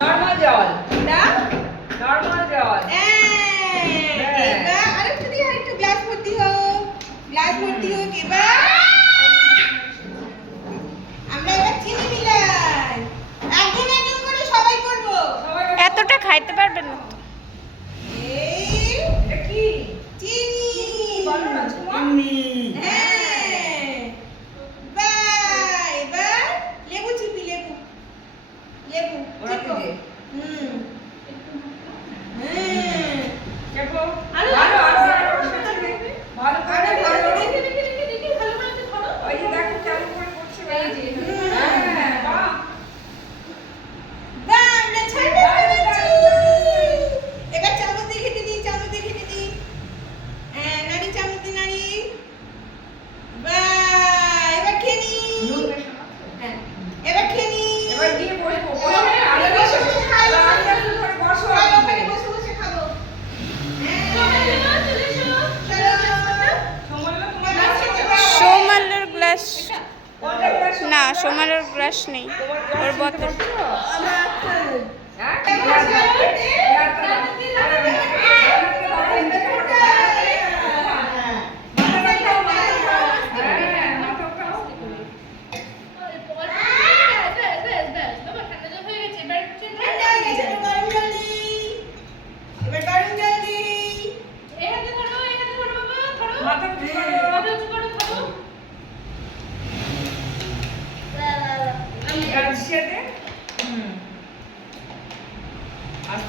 Normal জল। না? Normal জল। এবার আরেকটু দিয়ে আরেকটু গ্লাস ভর্তি হোক। গ্লাস ভর্তি হোক এবার। আমরা এবার চিনি মিলাই। একজন একজন করে সবাই করব। এতটা খাইতে পারবেন না। এই এটা কি? চিনি। বলো না। 嗯。না সৌমাল্যর গ্লাস নেই ওর বোতল মাথা খাও। ঠান্ডা হয়ে গেছে, এবার গরম জল দিই। এবার গরম জল দিই। মাথা উঁচু করো। এবার ছিঁড়ে দে। হুম।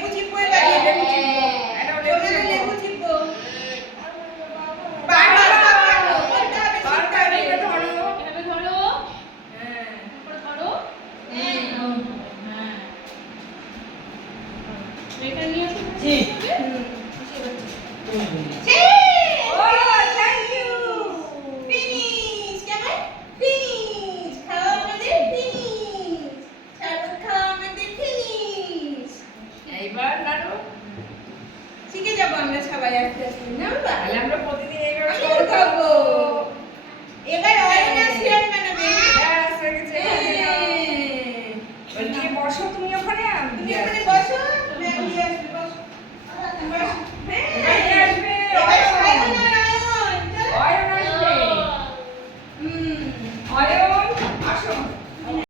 হ্যাঁ। ঠিক? লেবু লেবু চিপবো এবার। লেবু চিপবো। এটা লেবু শোনো না, চিপবো। লেবু চিপবো। বারবার হবে। এভাবে ধরো। হ্যাঁ। Oh, শিখে যাব আমরা সবাই আস্তে আস্তে না তাহলে আমরা প্রতিদিন এইভাবে শুরু করব। এবার অয়না সিরিয়াল বানাবে বসো তুমি ওখানে? তুমি ওখানে